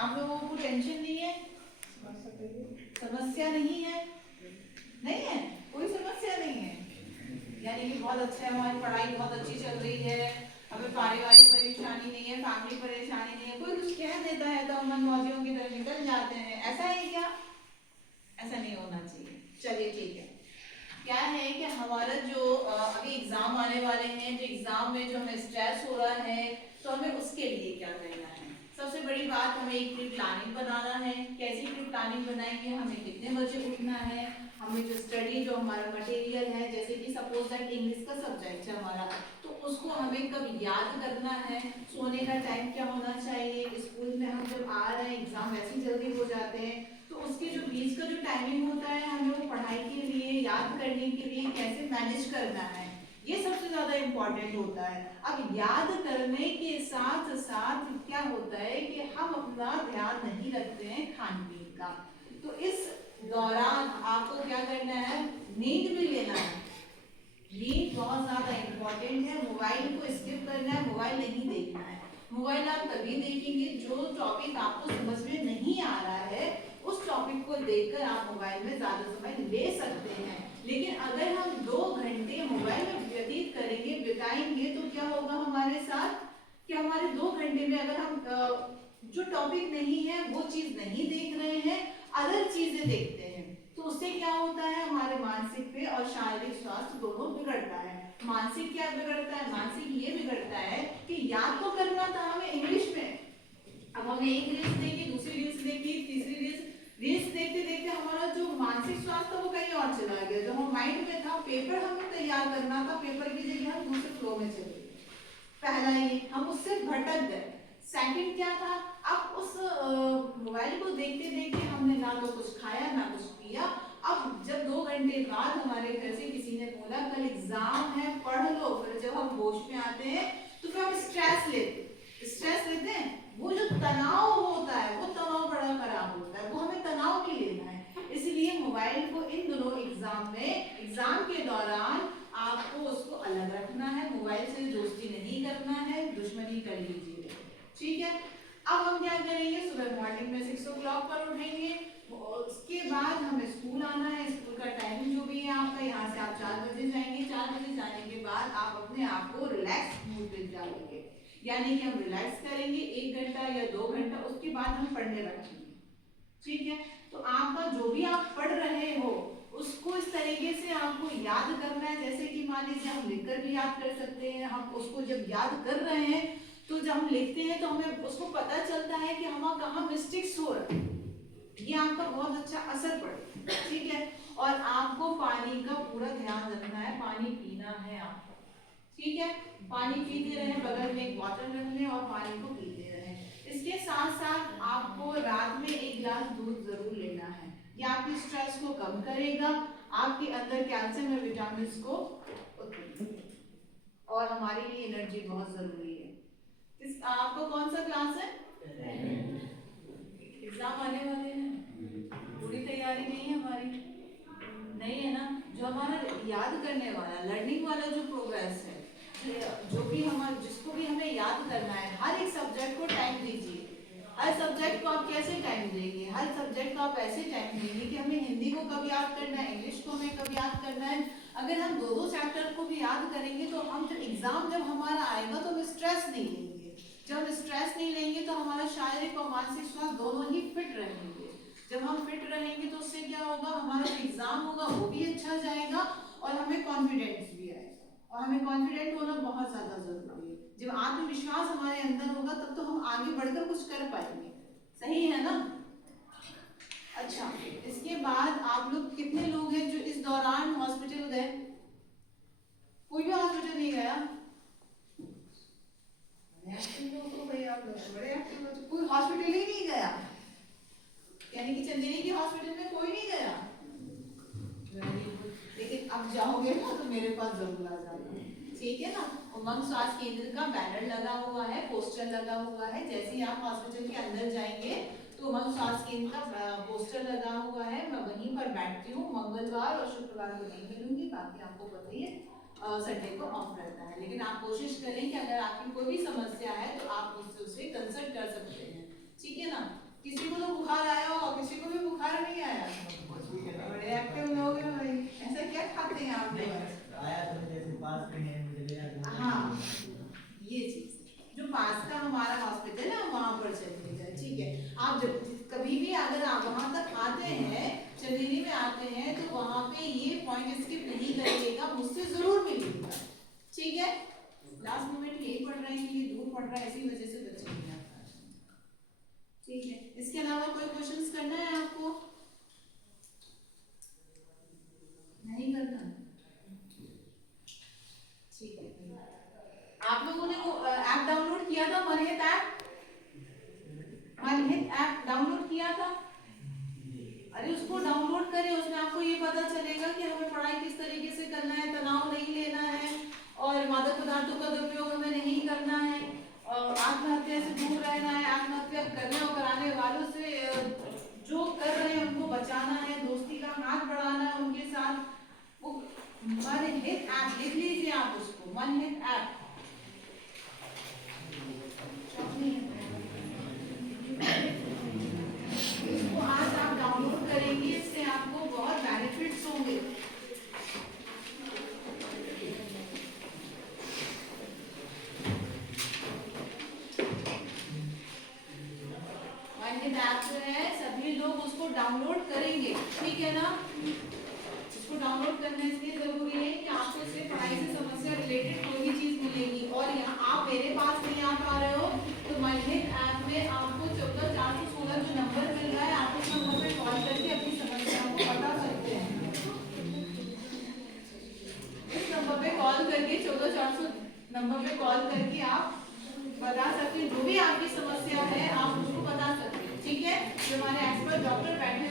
आप लोगों को टेंशन नहीं है, समस्या नहीं है, नहीं है, कोई समस्या नहीं है, यानी कि बहुत अच्छा है, हमारी पढ़ाई बहुत अच्छी चल रही है, हमें पारिवारिक परेशानी नहीं है, फैमिली परेशानी नहीं है, कोई कुछ कह देता है तो हम मनमौजियों की तरह निकल जाते हैं, ऐसा है क्या? ऐसा नहीं होना चाहिए। चलिए ठीक है, क्या है कि हमारा जो अभी एग्जाम आने वाले हैं, जो एग्जाम में जो हमें स्ट्रेस हो रहा है, तो हमें उसके लिए क्या करना है? सबसे बड़ी बात, हमें एक प्री प्लानिंग बनाना है। कैसी प्री प्लानिंग बनाएंगे? हमें कितने बजे उठना है, हमें जो स्टडी जो हमारा मटेरियल है, जैसे कि सपोज दैट इंग्लिश का सब्जेक्ट है हमारा, तो उसको हमें कब याद करना है, सोने का टाइम क्या होना चाहिए, स्कूल में हम जब आ रहे हैं एग्जाम वैसे जल्दी हो जाते हैं, तो उसके जो बीच का जो टाइमिंग होता है, हमें वो पढ़ाई के लिए, याद करने के लिए कैसे मैनेज करना है, ये सबसे ज्यादा इम्पोर्टेंट होता है। अब याद करने के साथ साथ क्या होता है कि हम अपना ध्यान नहीं रखते हैं खान पीन का, तो इस दौरान आपको क्या करना है? नींद भी लेना है। नींद बहुत ज्यादा इम्पोर्टेंट है। मोबाइल को स्किप करना है, मोबाइल नहीं देखना है। मोबाइल आप तभी देखेंगे जो टॉपिक आपको समझ में नहीं आ रहा है, उस टॉपिक को देखकर आप मोबाइल में ज्यादा समय ले सकते हैं। लेकिन अगर हम 2 घंटे मोबाइल में व्यतीत करेंगे, बिताएंगे, तो क्या होगा हमारे साथ कि हमारे 2 घंटे में अगर हम जो टॉपिक नहीं है वो चीज नहीं देख रहे हैं, अदर चीजें देखते हैं, तो उससे क्या होता है? हमारे मानसिक पे और शारीरिक स्वास्थ्य दोनों बिगड़ता है। मानसिक क्या बिगड़ता है? मानसिक ये बिगड़ता है कि याद तो करना था हमें इंग्लिश में, अब हमने एक रील्स देखी, दूसरी रील्स देखी, तीसरी रील्स देखते देखते हमारा जो मानसिक स्वास्थ्य था वो कहीं और चला गया। जो हम माइंड में था, पेपर हमें तैयार करना था, पेपर की जगह हम दूसरे फ्लो में चले गए। पहला ये हम उससे भटक गए। सेकंड क्या था? अब उस मोबाइल को देखते देखते हमने ना तो कुछ खाया ना कुछ पिया। अब जब 2 घंटे बाद हमारे घर से किसी ने बोला कल एग्जाम है, पढ़ लो, फिर जब हम होश में आते हैं तो फिर हम स्ट्रेस लेते हैं। वो जो तनाव होता है वो तनाव बड़ा खराब होता है, वो हमें तनाव नहीं लेना है। इसलिए मोबाइल को इन दोनों एग्जाम के दौरान आपको उसको अलग रखना है, मोबाइल से दोस्ती नहीं करना है, दुश्मनी कर लीजिए, ठीक है। अब हम क्या करेंगे? सुबह मॉर्निंग में 6 o'clock पर उठेंगे, उसके बाद हमें स्कूल आना है। स्कूल का टाइमिंग जो भी है आपका, यहाँ से आप 4 बजे जाएंगे। 4 बजे जाने के बाद आप अपने आप को रिलैक्स मूड में डालेंगे, यानी कि हम रिलैक्स करेंगे 1 घंटा या 2 घंटा, उसके बाद हम पढ़ने बैठेंगे, ठीक है। तो आपका जो भी आप पढ़ रहे हो उसको इस तरीके से आपको याद करना है, जैसे कि मान लीजिए हम लिखकर भी याद कर सकते हैं। हम उसको जब याद कर रहे हैं तो जब हम लिखते हैं तो हमें उसको पता चलता है कि हम कहाँ मिस्टेक्स हो रहे हैं, ये आपका बहुत अच्छा असर पड़ेगा, ठीक है। और आपको पानी का पूरा ध्यान रखना है, पानी पीना है आपको, ठीक है। पानी पीते रहे, बगल में एक बॉटल रख लें और पानी को पीते रहे। इसके साथ साथ आपको रात में 1 गिलास दूध जरूर लेना है, ये आपके स्ट्रेस को कम करेगा, आपके अंदर कैल्शियम और विटामिन को उत्पन्न करेगा। और हमारे लिए एनर्जी बहुत जरूरी है। आपको कौन सा क्लास है? एग्जाम आने वाले हैं, पूरी तैयारी नहीं है हमारी, नहीं है ना। जो हमारा याद करने वाला, लर्निंग वाला जो प्रोग्रेस है, जो भी हमारा, जिसको भी हमें याद करना है, हर एक सब्जेक्ट को टाइम दीजिए। हर सब्जेक्ट को आप कैसे टाइम देंगे? हर सब्जेक्ट को आप ऐसे टाइम देंगे कि हमें हिंदी को कब याद करना है, इंग्लिश को हमें कब याद करना है। अगर हम 2-2 चैप्टर को भी याद करेंगे तो हम जब एग्जाम जब हमारा आएगा तो हम स्ट्रेस नहीं लेंगे। जब हम स्ट्रेस नहीं लेंगे तो हमारा शारीरिक और मानसिक स्वास्थ्य दोनों ही फिट रहेंगे। जब हम फिट रहेंगे तो उससे क्या होगा? हमारा जो एग्जाम होगा वो भी अच्छा जाएगा और हमें कॉन्फिडेंस भी आएगा। और हमें कॉन्फिडेंट होना बहुत ज्यादा जरूरी है। जब आत्मविश्वास हमारे अंदर होगा तब तो हम आगे बढ़कर कुछ कर पाएंगे, सही है ना। अच्छा, इसके बाद आप लोग कितने लोग हैं जो इस दौरान हॉस्पिटल गए? कोई भी हॉस्पिटल नहीं गया? भाई आप लोग बड़े एक्टिव हो, कोई हॉस्पिटल ही नहीं गया, यानी कि चंदेरी के हॉस्पिटल में कोई नहीं गया। लेकिन अब जाओगे ना तो मेरे पास जरूर आ जाना, ठीक है ना। उमंग स्वास्थ्य केंद्र का बैनर लगा हुआ है, पोस्टर लगा हुआ है। जैसे ही आप हॉस्पिटल के अंदर जाएंगे तो उमंग स्वास्थ्य केंद्र का पोस्टर लगा हुआ है। मैं वहीं पर बैठती हूँ, मंगलवार और शुक्रवार को नहीं मिलूंगी, बाकी आपको पता ही है संडे को ऑफ रहता है। लेकिन आप कोशिश करें कि अगर आपकी कोई भी समस्या है तो आप मुझसे उसे कंसल्ट कर सकते हैं, ठीक है ना। पास का हमारा हॉस्पिटल है, वहां पर चले जाए, ठीक है। आप जब कभी भी अगर आप वहां तक आते हैं, चंदीनी में आते हैं, तो वहां पे ये पॉइंट स्किप नहीं करिएगा, मुझसे जरूर मिलिएगा, ठीक है। लास्ट मोमेंट यही पढ़ रहे हैं कि ये दूर पढ़ रहा है, इसी वजह से बच्चे नहीं आ पा रहे, ठीक है। इसके अलावा कोई क्वेश्चंस करना है आपको? नहीं करना, ठीक है। आप लोगों ने वो ऐप डाउनलोड किया था, मनहित ऐप, मनहित ऐप डाउनलोड किया था? अरे उसको डाउनलोड करें, उसमें आपको ये पता चलेगा कि हमें पढ़ाई किस तरीके से करना है, तनाव नहीं लेना है, और मादक पदार्थों का दुरुपयोग हमें नहीं करना है, और आत्महत्या से दूर रहना है, आत्महत्या करने और कराने वालों से जो कर रहे हैं उनको बचाना है, दोस्ती का हाथ बढ़ाना है उनके साथ। वो मनहित ऐप लिख लीजिए आप उसको, मनहित ऐप। इसको आज आप डाउनलोड करेंगे, इससे आपको बहुत बेनिफिट्स होंगे। मनहित ऐप जो है सभी लोग उसको डाउनलोड करेंगे, ठीक है ना। इसको डाउनलोड करने के लिए जरूरी है कि आपको इससे पढ़ाई से समस्या रिलेटेड कोई भी चीज मिलेगी। और यहाँ आप मेरे पास नहीं आ पा रहे हो तो मनहित ऐप में आपको 14416 जो नंबर मिल रहा है, आप उस नंबर पे कॉल करके अपनी समस्या को बता सकते हैं। इस नंबर पे कॉल करके 14400 नंबर पे कॉल करके आप बता सकते हैं, जो भी आपकी समस्या है आप उसको बता सकते हैं, ठीक है। जो हमारे एक्सपर्ट डॉक्टर बैठे